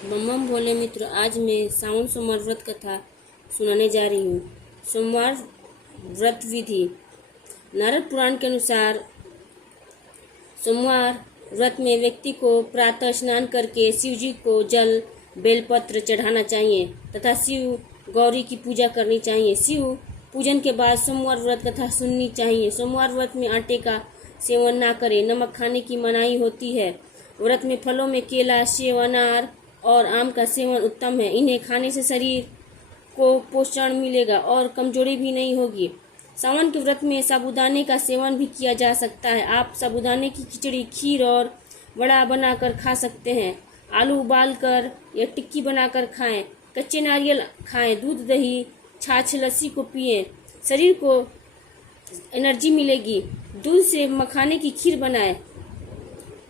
बम बोले मित्र, आज मैं सावन सोमवार व्रत कथा सुनाने जा रही हूँ। सोमवार व्रत विधि। नारद पुराण के अनुसार सोमवार व्रत में व्यक्ति को प्रातः स्नान करके शिव जी को जल बेलपत्र चढ़ाना चाहिए तथा शिव गौरी की पूजा करनी चाहिए। शिव पूजन के बाद सोमवार व्रत कथा सुननी चाहिए। सोमवार व्रत में आटे का सेवन ना करें, नमक खाने की मनाही होती है। व्रत में फलों में केला, सेब, अनार और आम का सेवन उत्तम है। इन्हें खाने से शरीर को पोषण मिलेगा और कमजोरी भी नहीं होगी। सावन के व्रत में साबूदाने का सेवन भी किया जा सकता है। आप साबूदाने की खिचड़ी, खीर और वड़ा बनाकर खा सकते हैं। आलू उबालकर या टिक्की बनाकर खाएं। कच्चे नारियल खाएं। दूध, दही, छाछ, लस्सी को पिएं। शरीर को एनर्जी मिलेगी। दूध से मखाने की खीर बनाएं।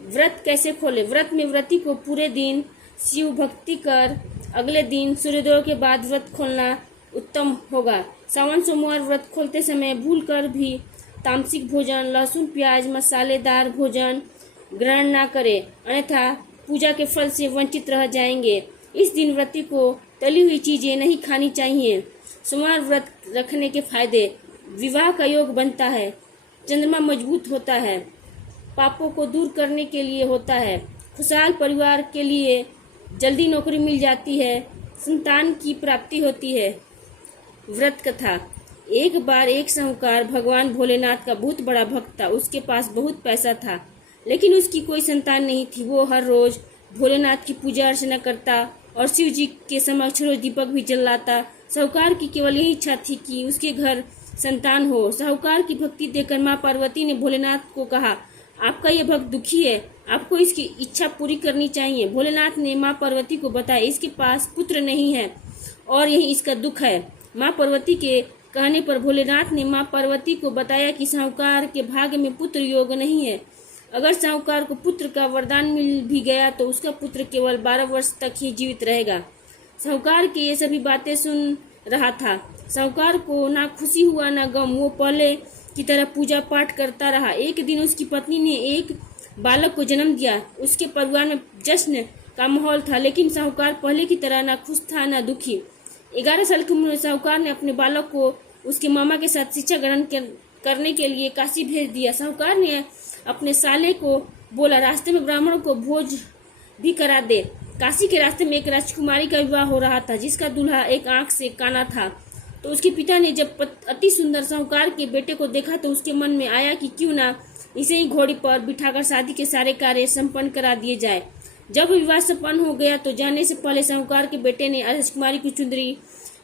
व्रत कैसे खोले? व्रत में व्रती को पूरे दिन शिव भक्ति कर अगले दिन सूर्योदय के बाद व्रत खोलना उत्तम होगा। सावन सोमवार व्रत खोलते समय भूलकर भी तामसिक भोजन, लहसुन, प्याज, मसालेदार भोजन ग्रहण ना करें, अन्यथा पूजा के फल से वंचित रह जाएंगे। इस दिन व्रती को तली हुई चीजें नहीं खानी चाहिए। सोमवार व्रत रखने के फायदे: विवाह का योग बनता है, चंद्रमा मजबूत होता है, पापों को दूर करने के लिए होता है, खुशहाल परिवार के लिए जल्दी नौकरी मिल जाती है, संतान की प्राप्ति होती है। व्रत कथा। एक बार एक साहूकार भगवान भोलेनाथ का बहुत बड़ा भक्त था। उसके पास बहुत पैसा था, लेकिन उसकी कोई संतान नहीं थी। वो हर रोज भोलेनाथ की पूजा अर्चना करता और शिव जी के समक्ष रोज दीपक भी जलाता। साहूकार की केवल यही इच्छा थी कि उसके घर संतान हो। साहूकार की भक्ति देखकर माँ पार्वती ने भोलेनाथ को कहा, आपका ये भक्त दुखी है, आपको इसकी इच्छा पूरी करनी चाहिए। भोलेनाथ ने माँ पार्वती को बताया, इसके पास पुत्र नहीं है और यही इसका दुख है। माँ पार्वती के कहने पर भोलेनाथ ने माँ पार्वती को बताया कि साहूकार के भाग्य में पुत्र योग नहीं है। अगर साहूकार को पुत्र का वरदान मिल भी गया तो उसका पुत्र केवल 12 वर्ष तक ही जीवित रहेगा। साहूकार की ये सभी बातें सुन रहा था। साहूकार को ना खुशी हुआ ना गम। वो पहले की तरह पूजा पाठ करता रहा। एक दिन उसकी पत्नी ने एक बालक को जन्म दिया। उसके परिवार में जश्न का माहौल था, लेकिन साहूकार पहले की तरह ना खुश था ना दुखी। 11 साल की उम्र में साहूकार ने अपने बालक को उसके मामा के साथ शिक्षा ग्रहण करने के लिए काशी भेज दिया। साहूकार ने अपने साले को बोला, रास्ते में ब्राह्मणों को भोज भी करा दे। काशी के रास्ते में एक राजकुमारी का विवाह हो रहा था, जिसका दूल्हा एक आंख से काना था। तो उसके पिता ने जब अति सुंदर साहूकार के बेटे को देखा तो उसके मन में आया कि क्यों ना इसे ही घोड़ी पर बिठाकर शादी के सारे कार्य संपन्न करा दिए जाए। जब विवाह संपन्न हो गया तो जाने से पहले साहूकार के बेटे ने राजकुमारी की चुंदरी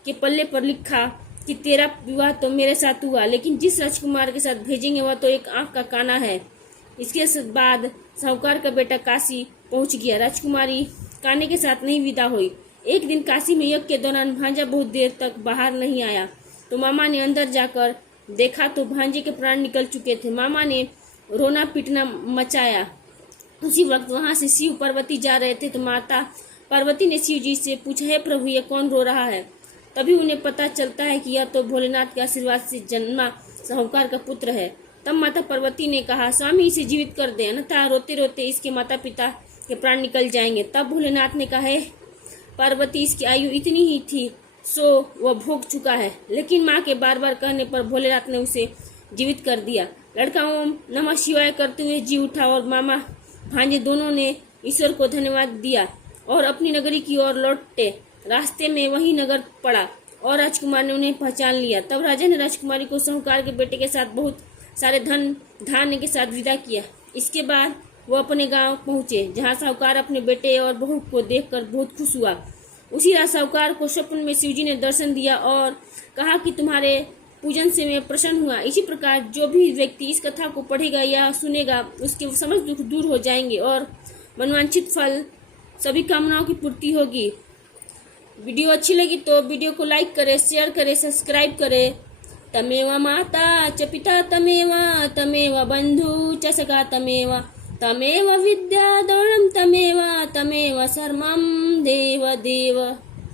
के पल्ले पर लिखा कि तेरा विवाह तो मेरे साथ हुआ, लेकिन जिस राजकुमार के साथ भेजेंगे वह तो एक आंख का काना है। इसके बाद साहूकार का बेटा काशी पहुंच गया। राजकुमारी काने के साथ नहीं विदा हुई। एक दिन काशी में यज्ञ के दौरान भांजा बहुत देर तक बाहर नहीं आया तो मामा ने अंदर जाकर देखा तो भांजे के प्राण निकल चुके थे। मामा ने रोना पीटना मचाया। उसी वक्त वहां से शिव पार्वती जा रहे थे तो माता पार्वती ने शिव जी से पूछा, हे प्रभु, ये कौन रो रहा है? तभी उन्हें पता चलता है कि यह तो भोलेनाथ के आशीर्वाद से जन्मा साहूकार का पुत्र है। तब माता पार्वती ने कहा, स्वामी इसे जीवित कर दे, अन्यथा रोते रोते इसके माता पिता के प्राण निकल जाएंगे। तब भोलेनाथ ने कहा, हे पार्वती, इसकी आयु इतनी ही थी सो वह भोग चुका है। लेकिन माँ के बार बार कहने पर भोलेनाथ ने उसे जीवित कर दिया। लड़का ओम नमः शिवाय करते हुए जी उठा और मामा भांजे दोनों ने ईश्वर को धन्यवाद दिया और अपनी नगरी की ओर लौटे। रास्ते में वही नगर पड़ा और राजकुमार ने उन्हें पहचान लिया। तब राजा ने राजकुमारी को साहूकार के बेटे के साथ बहुत सारे धन धान्य के साथ विदा किया। इसके बाद वो अपने गांव पहुंचे, जहां साहूकार अपने बेटे और बहू को देखकर बहुत खुश हुआ। उसी रात साहूकार को स्वप्न में शिवजी ने दर्शन दिया और कहा कि तुम्हारे पूजन से मैं प्रसन्न हुआ। इसी प्रकार जो भी व्यक्ति इस कथा को पढ़ेगा या सुनेगा उसके समस्त दुख दूर हो जाएंगे और मनवांछित फल सभी कामनाओं की पूर्ति होगी। वीडियो अच्छी लगी तो वीडियो को लाइक करें, शेयर करें, सब्सक्राइब करें। तमेव माता च पिता तमेव बंधु च सखा तमेव विद्या द्रविणं तमेव सर्वं देव देव।